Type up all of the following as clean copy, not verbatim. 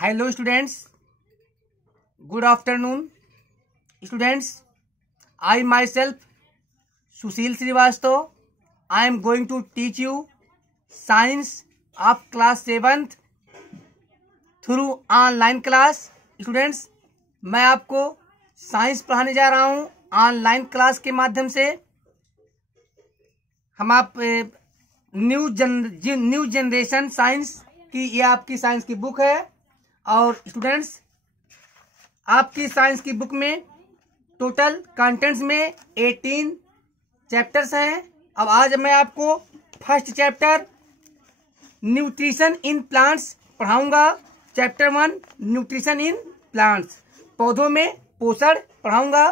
Hello students, good afternoon. Students, I myself Sushil Srivastav, I am going to teach you science of class 7th through online class. Students, मैं आपको science पढ़ाने जा रहा हूँ online class के माध्यम से। हम आप न्यू जनरेशन साइंस की, ये आपकी साइंस की बुक है। और स्टूडेंट्स, आपकी साइंस की बुक में टोटल कंटेंट्स में 18 चैप्टर्स हैं। अब आज मैं आपको first chapter nutrition in plants पढ़ाऊंगा। चैप्टर 1 न्यूट्रिशन इन प्लांट्स, पौधों में पोषण पढ़ाऊंगा।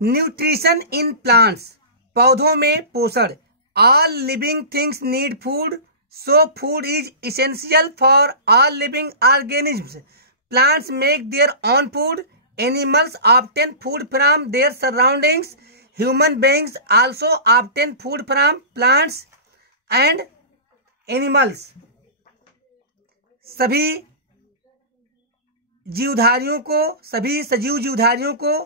न्यूट्रिशन इन प्लांट्स, पौधों में पोषण। All living things need food, so food is essential for all living organisms. Plants make their own food. Animals obtain food from their surroundings. Human beings also obtain food from plants and animals. सभी जीवधारियों को, सभी सजीव जीवधारियों को,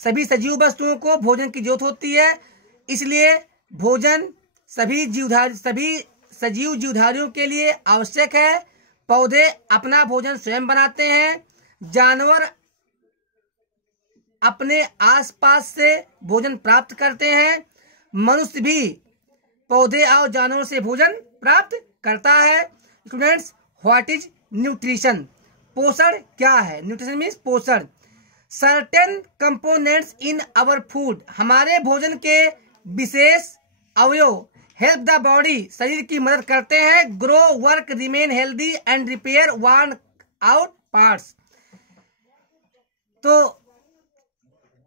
सभी सजीव वस्तुओं को भोजन की जरूरत होती है। इसलिए भोजन सभी सजीव जीवधारियों के लिए आवश्यक है। पौधे अपना भोजन स्वयं बनाते हैं। जानवर अपने आसपास से भोजन प्राप्त करते हैं। मनुष्य भी पौधे और जानवरों से भोजन प्राप्त करता है। Students, what is nutrition? पोषण क्या है? न्यूट्रिशन मीन्स पोषण। Certain components in our food, हमारे भोजन के विशेष अवयव हेल्प द बॉडी, शरीर की मदद करते हैं। Grow, work, remain healthy and repair worn out parts. तो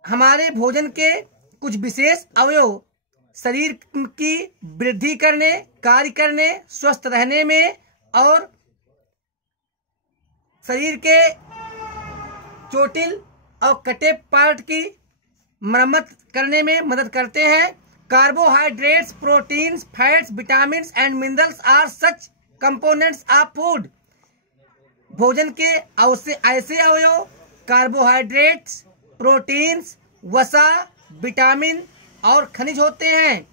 हमारे भोजन के कुछ विशेष अवयव शरीर की वृद्धि करने, कार्य करने, स्वस्थ रहने में और शरीर के चोटिल और कटे पार्ट की मरम्मत करने में मदद करते हैं। Carbohydrates, proteins, fats, vitamins and minerals are such components of food. भोजन के ऐसे अवयव कार्बोहाइड्रेट्स, प्रोटीन्स, वसा, विटामिन और खनिज होते हैं।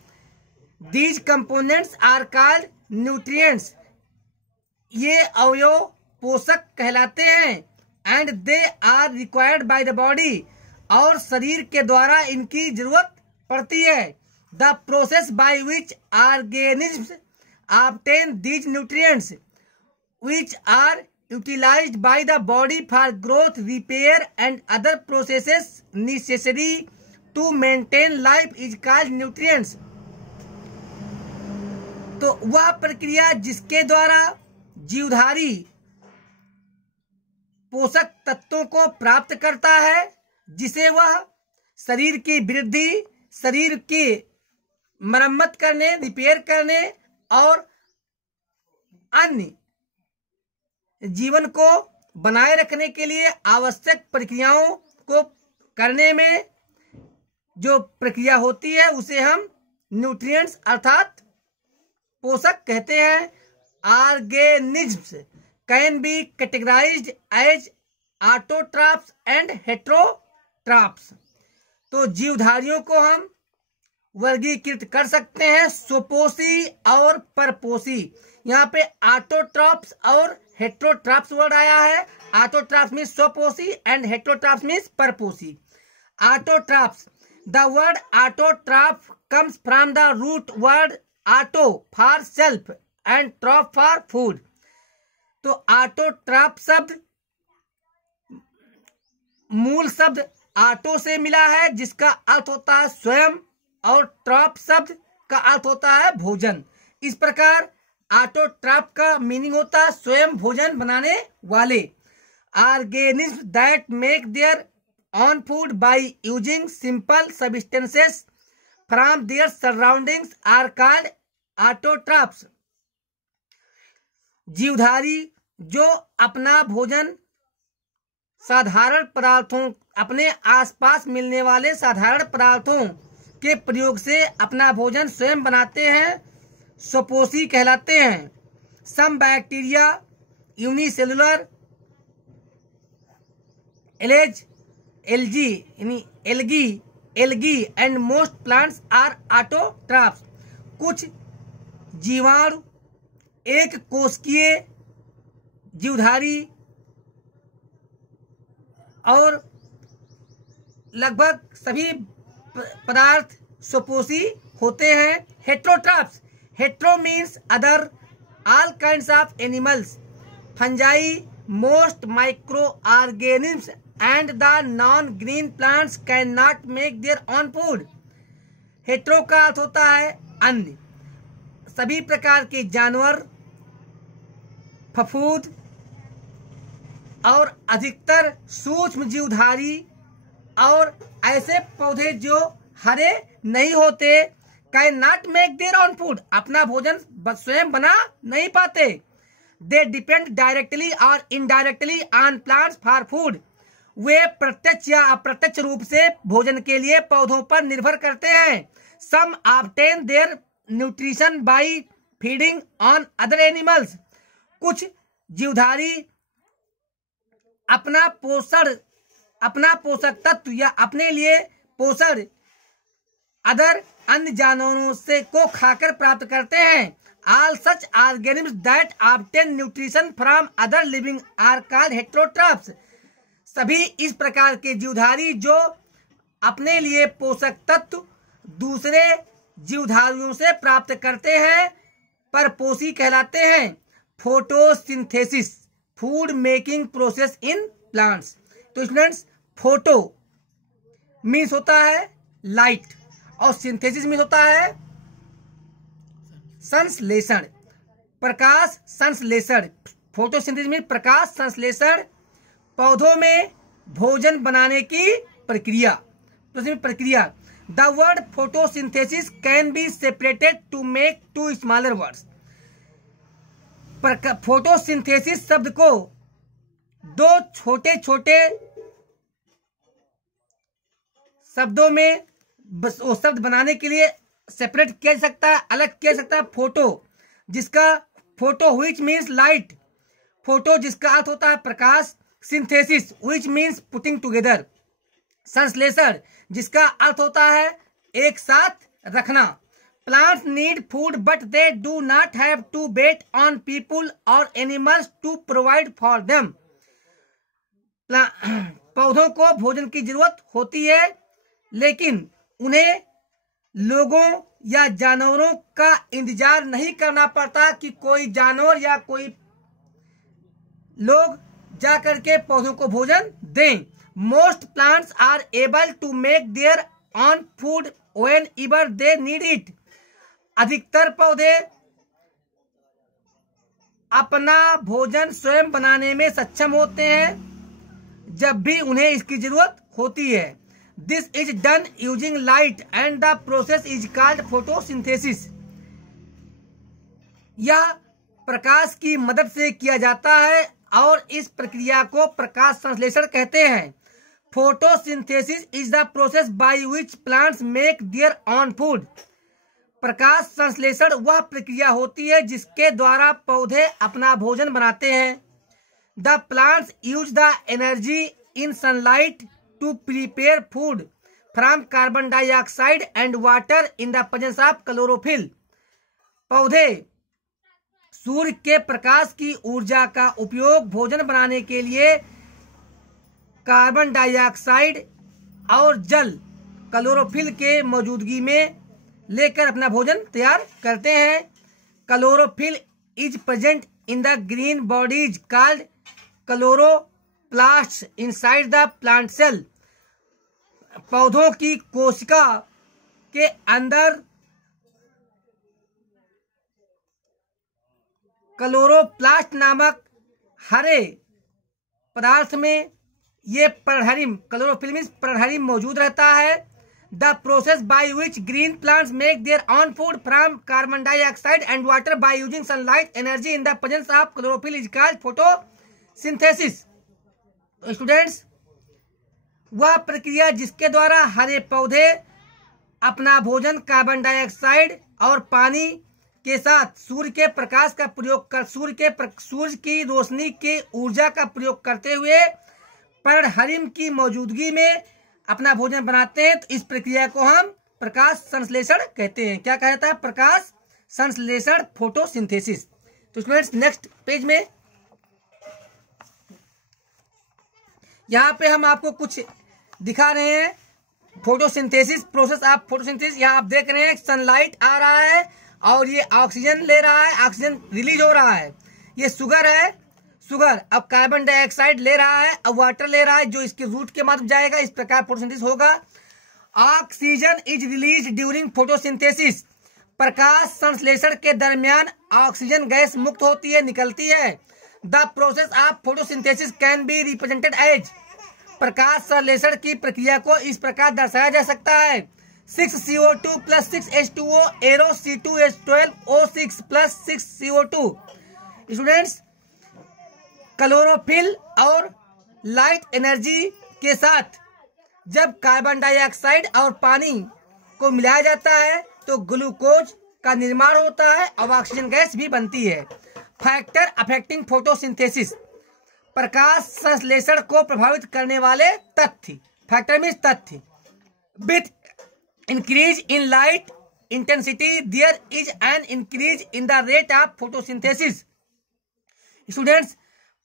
These components are called nutrients, ये अवयव पोषक कहलाते हैं। And they are required by the body, और शरीर के द्वारा इनकी जरूरत पड़ती है। The process by which organisms obtain these nutrients, which are utilized by the body for growth, repair and other processes necessary to maintain life, is called nutrients. तो वह प्रक्रिया जिसके द्वारा जीवधारी पोषक तत्वों को प्राप्त करता है, जिसे वह शरीर की वृद्धि, शरीर की मरम्मत करने, रिपेयर करने और अन्य जीवन को बनाए रखने के लिए आवश्यक प्रक्रियाओं को करने में जो प्रक्रिया होती है, उसे हम न्यूट्रिएंट्स अर्थात पोषक कहते हैं। Organisms can be categorised as autotrophs and heterotrophs. तो जीवधारियों को हम वर्गीकृत कर सकते हैं स्वपोषी और परपोषी। यहाँ पे ऑटोट्रॉफ्स और हेटेरोट्रॉफ्स वर्ड आया है। ऑटोट्रॉफ्स मीन्स स्वपोषी एंड हेटेरोट्रॉफ्स मीन्स परपोषी। Autotrophs, the word autotroph comes from the root word auto for self and troph for food. तो ऑटोट्रॉफ शब्द मूल शब्द ऑटो से मिला है, जिसका अर्थ होता है स्वयं, और ट्रॉप शब्द का अर्थ होता है भोजन। इस प्रकार ऑटोट्रॉफ का मीनिंग होता है स्वयं भोजन बनाने वाले। Organism that make their own food by using simple substances from their surroundings are called autotrophs. जीवधारी जो अपना भोजन साधारण पदार्थों, अपने आसपास मिलने वाले साधारण पदार्थों के प्रयोग से अपना भोजन स्वयं बनाते हैं, स्वपोषी कहलाते हैं। Some bacteria unicellular algae and most plants are autotrophs. कुछ जीवाणु एक कोशिकीय जीवधारी और लगभग सभी पदार्थ स्वपोषी होते हैं। Heterotrophs, hetero means other, all kinds of animals, fungi, most micro organisms and the non green plants can not make their own food. Hetero का अर्थ होता है अन्य, सभी प्रकार के जानवर, फफूंद और अधिकतर सूक्ष्म जीवधारी और ऐसे पौधे जो हरे नहीं होते, can not make their own food, अपना भोजन स्वयं बना नहीं पाते। They depend directly or indirectly on plants for food, वे प्रत्यक्ष या अप्रत्यक्ष रूप से भोजन के लिए पौधों पर निर्भर करते हैं। Some obtain their nutrition by feeding on other animals, कुछ जीवधारी अपना पोषक तत्व या अपने लिए पोषण अन्य जानवरों से को खाकर प्राप्त करते हैं। All such organisms that obtain nutrition from other living are called heterotrophs. सभी इस प्रकार के जीवधारी जो अपने लिए पोषक तत्व दूसरे जीवधारियों से प्राप्त करते हैं परपोषी कहलाते हैं। Photosynthesis, food making process in plants. तो स्टूडेंट्स, फोटो मीन्स होता है लाइट और सिंथेसिस मीन्स होता है संश्लेषण, प्रकाश संश्लेषण। फोटोसिंथेसिस मीन्स प्रकाश संश्लेषण, पौधों में भोजन बनाने की प्रक्रिया। The word photosynthesis can be separated to make two smaller words. फोटोसिंथेसिस शब्द को दो छोटे छोटे शब्दों में वो शब्द बनाने के लिए सेपरेट किया जा सकता है, अलग किया जा सकता है। Photo which means light, photo जिसका अर्थ होता है प्रकाश। Synthesis which means putting together, संश्लेषण जिसका अर्थ होता है एक साथ रखना। Plants need food but they do not have to wait on people or animals to provide for them. पौधों को भोजन की जरूरत होती है, लेकिन उन्हें लोगों या जानवरों का इंतजार नहीं करना पड़ता कि कोई जानवर या कोई लोग जाकर के पौधों को भोजन दें। Most plants are able to make their own food whenever they need it. अधिकतर पौधे अपना भोजन स्वयं बनाने में सक्षम होते हैं जब भी उन्हें इसकी जरूरत होती है। This is done using light and the process is called photosynthesis. यह प्रकाश की मदद से किया जाता है और इस प्रक्रिया को प्रकाश संश्लेषण कहते हैं। Photosynthesis is the process by which plants make their own food. प्रकाश संश्लेषण वह प्रक्रिया होती है जिसके द्वारा पौधे अपना भोजन बनाते हैं। The plants use the energy in sunlight to prepare food from carbon dioxide and water in the presence of chlorophyll. पौधे सूर्य के प्रकाश की ऊर्जा का उपयोग भोजन बनाने के लिए कार्बन डाइऑक्साइड और जल क्लोरोफिल के मौजूदगी में लेकर अपना भोजन तैयार करते हैं। Chlorophyll is present in the green bodies called chloroplasts inside the plant cell. पौधों की कोशिका के अंदर क्लोरोप्लास्ट नामक हरे पदार्थ में ये पर्णहरिम, क्लोरोफिल मीन्स पर्णहरिम मौजूद रहता है। The process by which green plants make their own food from carbon dioxide and water by using sunlight energy in the presence of chlorophyll is called photosynthesis. तो स्टूडेंट्स, वह प्रक्रिया जिसके द्वारा हरे पौधे अपना भोजन कार्बन डाइऑक्साइड और पानी के साथ सूर्य के प्रकाश का प्रयोग कर सूर्य की रोशनी के ऊर्जा का प्रयोग करते हुए पर्णहरिम की मौजूदगी में अपना भोजन बनाते हैं। तो इस प्रक्रिया को हम प्रकाश संश्लेषण कहते हैं। क्या कहता है? प्रकाश संश्लेषण, फोटोसिंथेसिस। तो स्टूडेंट्स नेक्स्ट पेज में यहाँ पे हम आपको कुछ दिखा रहे हैं फोटोसिंथेसिस, प्रोसेस ऑफ फोटोसिंथेसिस। यहाँ आप देख रहे हैं सनलाइट आ रहा है और ये ऑक्सीजन ले रहा है, ऑक्सीजन रिलीज हो रहा है। ये शुगर है, शुगर अब कार्बन डाइऑक्साइड ले रहा है, अब वाटर ले रहा है जो इसके रूट के माध्यम जाएगा। इस प्रकार फोटोसिंथेसिस होगा। Oxygen is release during photosynthesis. प्रकाश संश्लेषण के दरमियान ऑक्सीजन गैस मुक्त होती है, निकलती है। The process of photosynthesis can be represented as. प्रकाश संश्लेषण की प्रक्रिया को इस प्रकार दर्शाया जा सकता है 6CO2 + 6H2O arrow C2H12O6 + 6CO2। Students chlorophyll और लाइट एनर्जी के साथ जब कार्बन डाइऑक्साइड और पानी को मिलाया जाता है तो ग्लूकोज का निर्माण होता है और ऑक्सीजन गैस भी बनती है। Factor affecting photosynthesis. प्रकाश संश्लेषण को प्रभावित करने वाले तथ्य। फैक्टर मीन्स तथ्य। With increase in light intensity there is an increase in the rate of photosynthesis. Students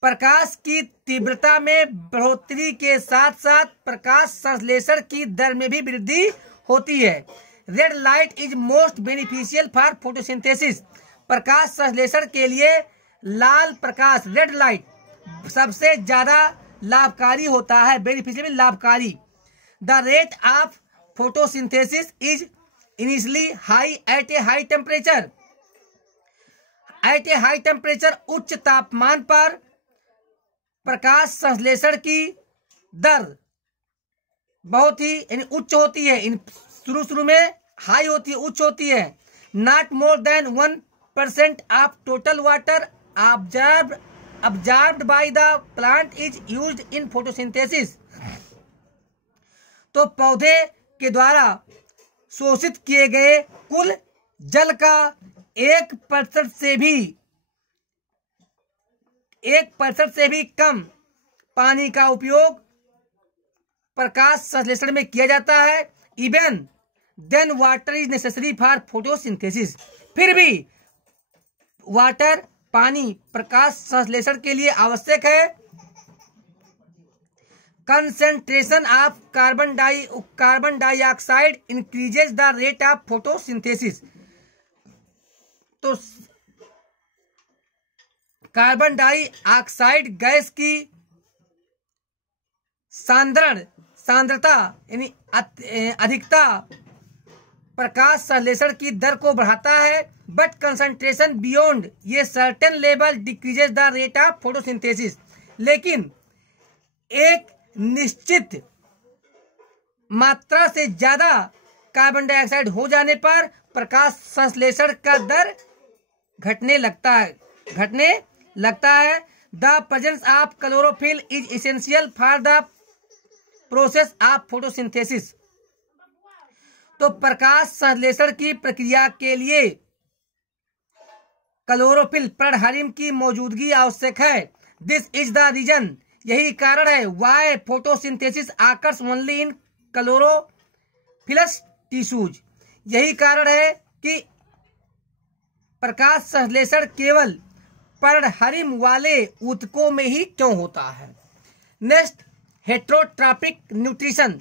प्रकाश की तीव्रता में बढ़ोतरी के साथ साथ प्रकाश संश्लेषण की दर में भी वृद्धि होती है। Red light is most beneficial for photosynthesis. प्रकाश संश्लेषण के लिए लाल प्रकाश, रेड लाइट सबसे ज्यादा लाभकारी होता है। बेनिफिशियल लाभकारी। The rate of photosynthesis is initially high at a high temperature. At a high temperature उच्च तापमान पर प्रकाश संश्लेषण की दर बहुत ही उच्च होती है। शुरू में हाई होती है, उच्च होती है। Not more than 1% of total water absorbed by the plant is used in photosynthesis। तो पौधे के द्वारा शोषित किए गए कुल जल का 1% से भी कम पानी का उपयोग प्रकाश संश्लेषण में किया जाता है। Even then water is necessary for photosynthesis. फिर भी वाटर, पानी प्रकाश संश्लेषण के लिए आवश्यक है। Concentration of carbon dioxide increases the rate of photosynthesis. तो कार्बन डाइऑक्साइड गैस की सांद्रता यानी अधिकता प्रकाश संश्लेषण की दर को बढ़ाता है। बट कंसंट्रेशन बियॉन्ड ये certain level decreases the rate of photosynthesis. लेकिन एक निश्चित मात्रा से ज्यादा कार्बन डाइऑक्साइड हो जाने पर प्रकाश संश्लेषण का दर घटने लगता है। The presence of chlorophyll is essential for the process of photosynthesis. तो प्रकाश संश्लेषण की प्रक्रिया के लिए क्लोरोफिल, पर्णहरिम की मौजूदगी आवश्यक है। दिस इज द रीजन, यही कारण है why photosynthesis occurs only in chlorophyllous tissues. यही कारण है कि प्रकाश संश्लेषण केवल पर्णहरिम वाले ऊतकों में ही क्यों होता है। Next, heterotrophic nutrition.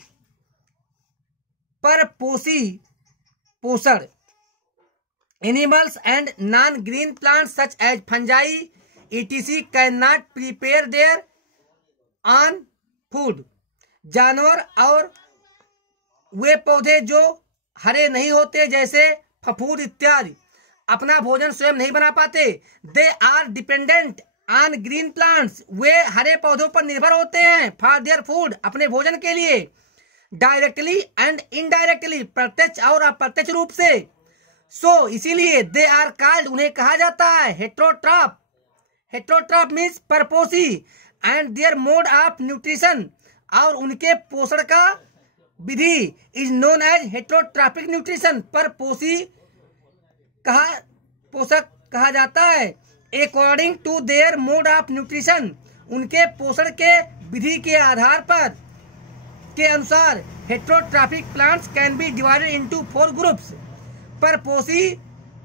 परपोषी पोषण। Animals and non-green plants such as fungi etc. cannot prepare their own food। जानवर और वे पौधे जो हरे नहीं होते जैसे फफूंद इत्यादि अपना भोजन स्वयं नहीं बना पाते। They are dependent on green plants. वे हरे पौधों पर निर्भर होते हैं फॉर देयर फूड, अपने भोजन के लिए। डायरेक्टली एंड इनडायरेक्टली, प्रत्यक्ष और अप्रत्यक्ष रूप से। सो इसीलिए दे आर कॉल्ड, उन्हें कहा जाता है हेट्रोट्रॉप। हेट्रोट्रॉप मीन्स परपोषी। And their mode of nutrition, और उनके पोषण का विधि is known as heterotrophic nutrition. परपोषी कहा पोषक कहा जाता है। According to their mode of nutrition, उनके पोषण के विधि के आधार पर के अनुसार heterotrophic plants can be divided into 4 groups. परपोषी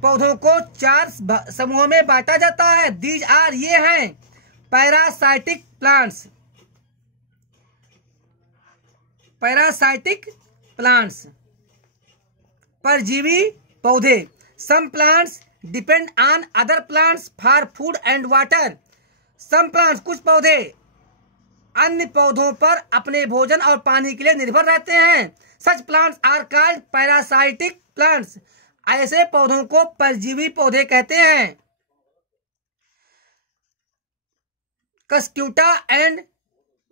पौधों को 4 समूहों में बांटा जाता है। दीज आर, ये हैं पैरासाइटिक प्लांट्स, पैरासाइटिक प्लांट्स परजीवी पौधे। Some plants depend on other plants for food and water. Some plants, कुछ पौधे अन्य पौधों पर अपने भोजन और पानी के लिए निर्भर रहते हैं। Such plants are called parasitic plants. ऐसे पौधों को परजीवी पौधे कहते हैं। Cuscuta and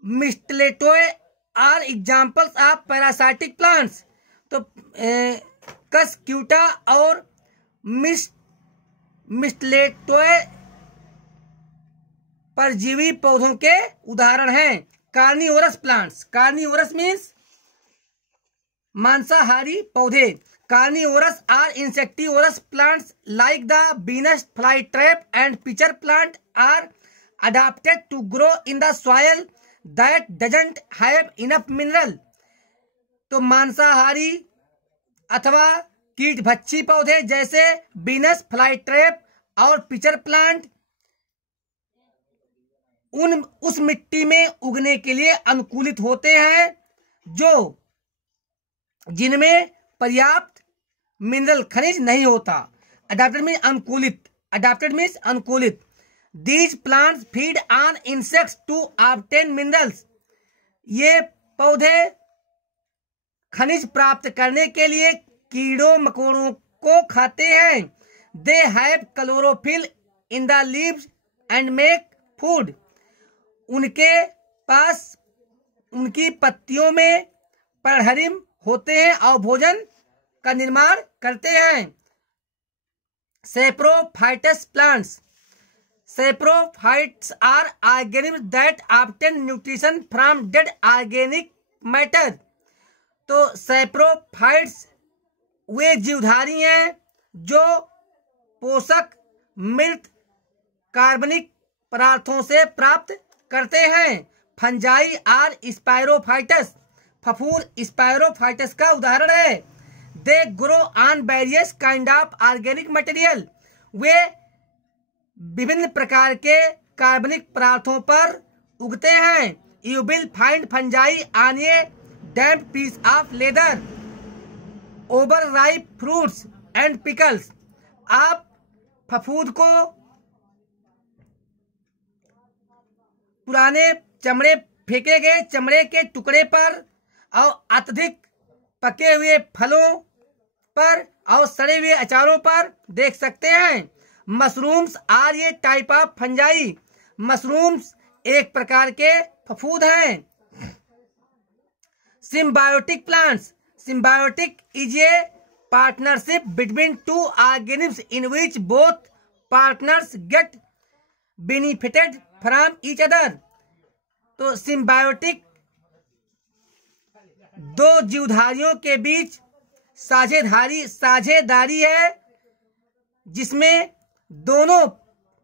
mistletoe are examples of parasitic plants. तो कस्क्यूटा और मिस्टलेटोए परजीवी पौधों के उदाहरण हैं। कार्निवोरस प्लांट्स, कार्निवोरस मीन्स मांसाहारी पौधे। Carnivorous or insectivorous plants like the Venus flytrap and pitcher plant are adapted to grow in the soil that doesn't have enough mineral। तो मांसाहारी अथवा कीटभक्षी पौधे जैसे बीनस फ्लाईट्रैप और पिचर प्लांट उस मिट्टी में उगने के लिए अनुकूलित होते हैं जो जिनमें पर्याप्त मिनरल खनिज नहीं होता। अडेप्टेड मीन्स अनुकूलित, अडेप्टेड मीन्स अनुकूलित। These plants feed on insects to obtain minerals। ये पौधे खनिज प्राप्त करने के लिए कीड़ों मकोड़ों को खाते हैं। They have chlorophyll in the leaves and make food। उनके पास उनकी पत्तियों में पर्णहरिम होते हैं और भोजन का निर्माण करते हैं। Saprophytes plants, saprophytes are organisms that obtain nutrition from dead organic matter। तो saprophytes वे जीवधारी हैं जो पोषक मृत कार्बनिक पदार्थों से प्राप्त करते हैं। फंजाई आर स्पायरोफाइटस, फफूंद स्पायरोफाइटस का उदाहरण है। They grow on various kind of organic material. वे विभिन्न प्रकार के कार्बनिक पदार्थों पर उगते हैं। You will find fungi on a damp piece of leather, over ripe fruits and pickles. आप फफूंद को पुराने चमड़े, फेंके गए चमड़े के टुकड़े पर और अत्यधिक पके हुए फलों पर और सड़े हुए अचारों पर देख सकते हैं। मशरूम्स आर ये टाइप ऑफ फंजाई। मशरूम्स एक प्रकार के फफूंद हैं। Symbiotic plants, symbiotic is a partnership between two organisms in which both partners get benefited from each other. तो सिम्बायोटिक दो जीवधारियों के बीच साझेदारी है जिसमें दोनों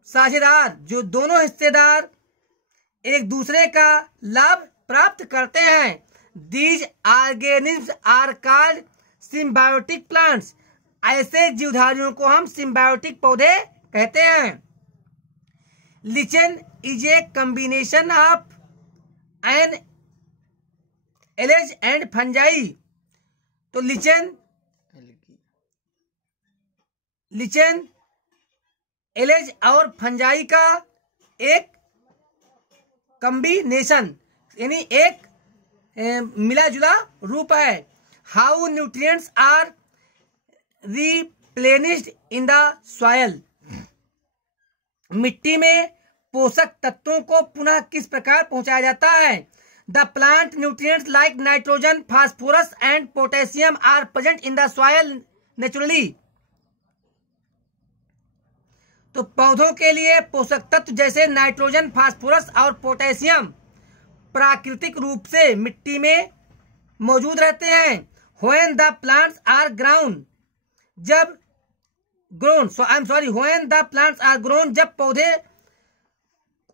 साझेदार, जो दोनों हिस्सेदार एक दूसरे का लाभ प्राप्त करते हैं। These organisms are called symbiotic plants. ऐसे जीवधारियों को हम सिम्बायोटिक पौधे कहते हैं। Lichen is a combination of an algae and fungi. तो लिचेन एलेज और फंजाई का एक कॉम्बिनेशन यानी एक मिला जुला रूप है। How nutrients are replenished in the soil. मिट्टी में पोषक तत्वों को पुनः किस प्रकार पहुंचाया जाता है। The plant nutrients like nitrogen, phosphorus and potassium are present in the soil naturally. तो पौधों के लिए पोषक तत्व जैसे नाइट्रोजन, फास्फोरस और पोटेशियम प्राकृतिक रूप से मिट्टी में मौजूद रहते हैं। When the plants are ground, जब grown, so I am sorry, when the plants are grown, जब पौधे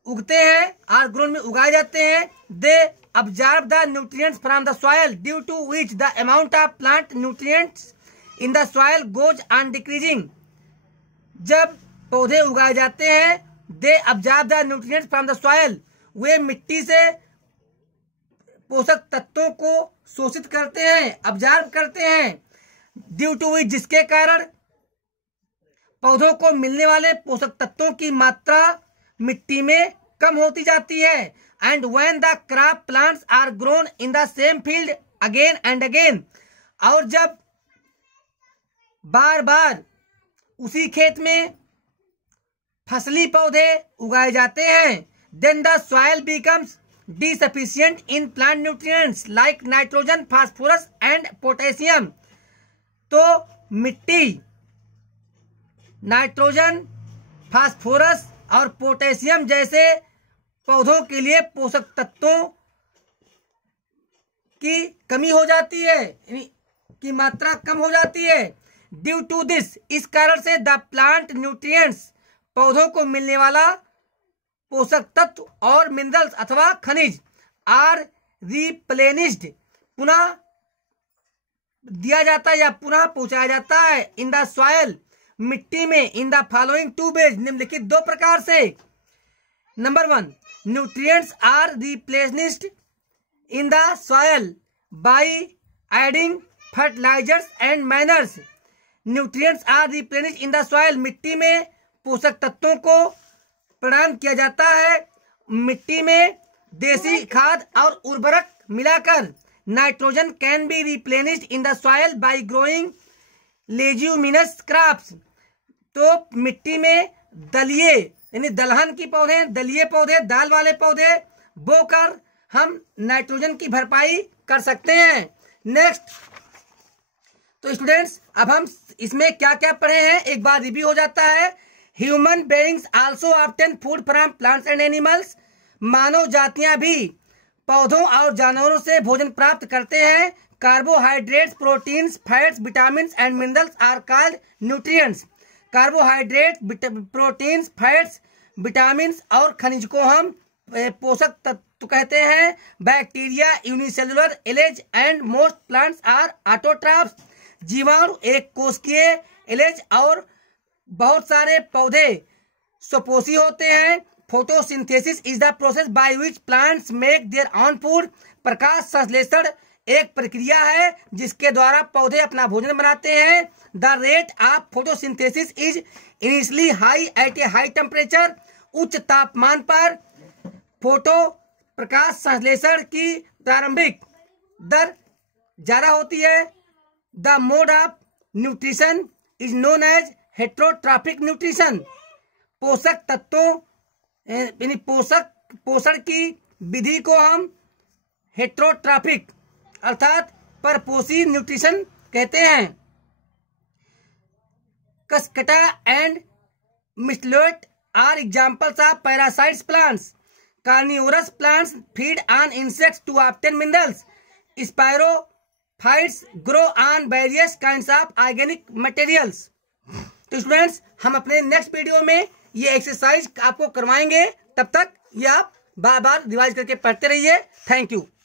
उगते हैं, आर ग्रोन में उगाए जाते हैं, दे absorb the nutrients from the soil, due to which the amount of plant nutrients in the soil goes on decreasing. जब पौधे उगाए जाते हैं, they absorb the nutrients from the soil, वे मिट्टी से पोषक तत्वों को शोषित करते हैं, absorb करते हैं, due to which, जिसके कारण पौधों को मिलने वाले पोषक तत्वों की मात्रा मिट्टी में कम होती जाती है. And when the crop plants are grown in the same field again and again, और जब बार बार उसी खेत में फसली पौधे उगाए जाते हैं, then the soil becomes deficient in plant nutrients like nitrogen, phosphorus and potassium. तो मिट्टी नाइट्रोजन, फास्फोरस और पोटेशियम जैसे पौधों के लिए पोषक तत्वों की कमी हो जाती है, की मात्रा कम हो जाती है. ड्यू टू दिस, इस कारण से द प्लांट न्यूट्रिएंट्स, पौधों को मिलने वाला पोषक तत्व और मिनरल्स अथवा खनिज, आर रिप्लेनिश्ड, पुनः दिया जाता है या पुनः पहुंचाया जाता है, इन द सॉइल, मिट्टी में, in the following two ways, निम्नलिखित दो प्रकार से. Number 1, nutrients are replenished in the soil by adding fertilizers and manures. Nutrients are replenished in the soil, मिट्टी में पोषक तत्वों को प्रदान किया जाता है, मिट्टी में देसी खाद और उर्वरक मिलाकर. Nitrogen can be replenished in the soil by growing leguminous crops. तो मिट्टी में दलिए यानी दलहन की पौधे, दलीय पौधे, दाल वाले पौधे बोकर हम नाइट्रोजन की भरपाई कर सकते हैं. नेक्स्ट, तो स्टूडेंट्स अब हम इसमें क्या क्या पढ़े हैं एक बार रिव्यू हो जाता है. Human beings also obtain food from plants and animals, मानव जातियां भी पौधों और जानवरों से भोजन प्राप्त करते हैं. Carbohydrates, proteins, fats, vitamin and minerals are called nutrients. Carbohydrate, proteins, fats, vitamin और खनिज को हम पोषक तत्व कहते हैं. Bacteria unicellular algae and most plants are autotrophs, जीवाणु एक कोशिकीय एलेज और बहुत सारे पौधे स्वपोषी होते हैं. Photosynthesis is the process by which plants make their own food, प्रकाश संश्लेषण एक प्रक्रिया है जिसके द्वारा पौधे अपना भोजन बनाते हैं. The rate of photosynthesis is initially high at a high temperature, उच्च तापमान पर फोटो प्रकाश संश्लेषण की प्रारंभिक दर ज्यादा होती है. The mode of nutrition is known as heterotrophic nutrition, पोषक तत्वों यानी पोषण की विधि को हम हेट्रोट्रॉफिक अर्थात परपोषी न्यूट्रिशन कहते हैं. Cuscuta and mistletoe are examples of parasites plants. Carnivorous plants feed on insects to obtain minerals. Saprophytes grow on various kinds of organic materials. तो स्टूडेंट्स हम अपने नेक्स्ट वीडियो में ये एक्सरसाइज आपको करवाएंगे, तब तक ये आप बार बार रिवाइज करके पढ़ते रहिए. Thank you.